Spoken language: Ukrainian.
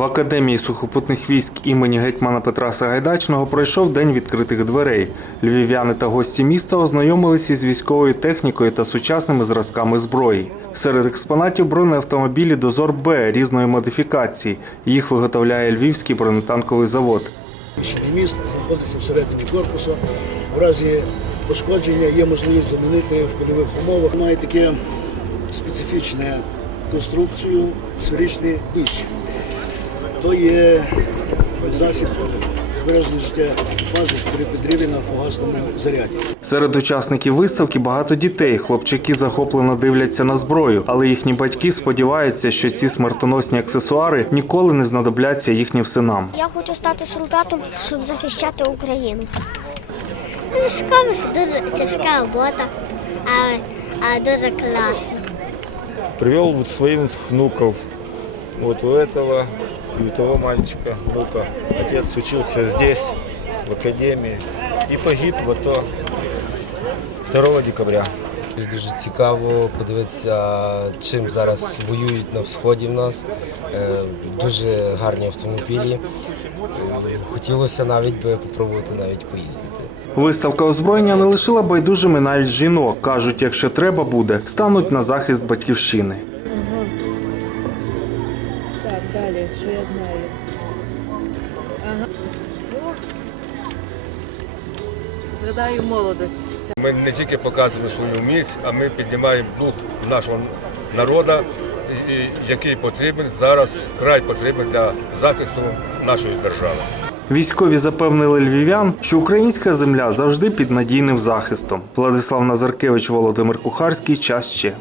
В академії сухопутних військ імені гетьмана Петра Сагайдачного пройшов день відкритих дверей. Львів'яни та гості міста ознайомилися із військовою технікою та сучасними зразками зброї. Серед експонатів бронеавтомобілі Дозор Б різної модифікації. Їх виготовляє Львівський бронетанковий завод. Міст знаходиться всередині корпусу. В разі пошкодження є можливість замінити в польових умовах. Має таке специфічне конструкцію, сферичний іщ. То є засіб збереження життя бази при підриві на фугасному заряді. Серед учасників виставки багато дітей. Хлопчики захоплено дивляться на зброю, але їхні батьки сподіваються, що ці смертоносні аксесуари ніколи не знадобляться їхнім синам. Я хочу стати солдатом, щоб захищати Україну. Ну, в дуже тяжка робота, а, а дуже класно. Привел вот своих внуков. Вот у этого и у того мальчика, внука. Отец учился здесь, в академии, и погиб вот то 2 декабря. Дуже цікаво подивитися, чим зараз воюють на сході в нас. Е, Дуже гарні автомобілі. Е, Хотілося навіть би попробувати навіть поїздити. Виставка озброєння не лишила байдужими навіть жінок. кажуть, якщо треба буде, стануть на захист батьківщини. Що я знаю. Ага. Згадаю молодость. Ми не тільки показуємо свою міць, а ми піднімаємо дух нашого народу, який потрібен зараз, край потрібен для захисту нашої держави. Військові запевнили львів'ян, що українська земля завжди під надійним захистом. Владислав Назаркевич, Володимир Кухарський. Час ще.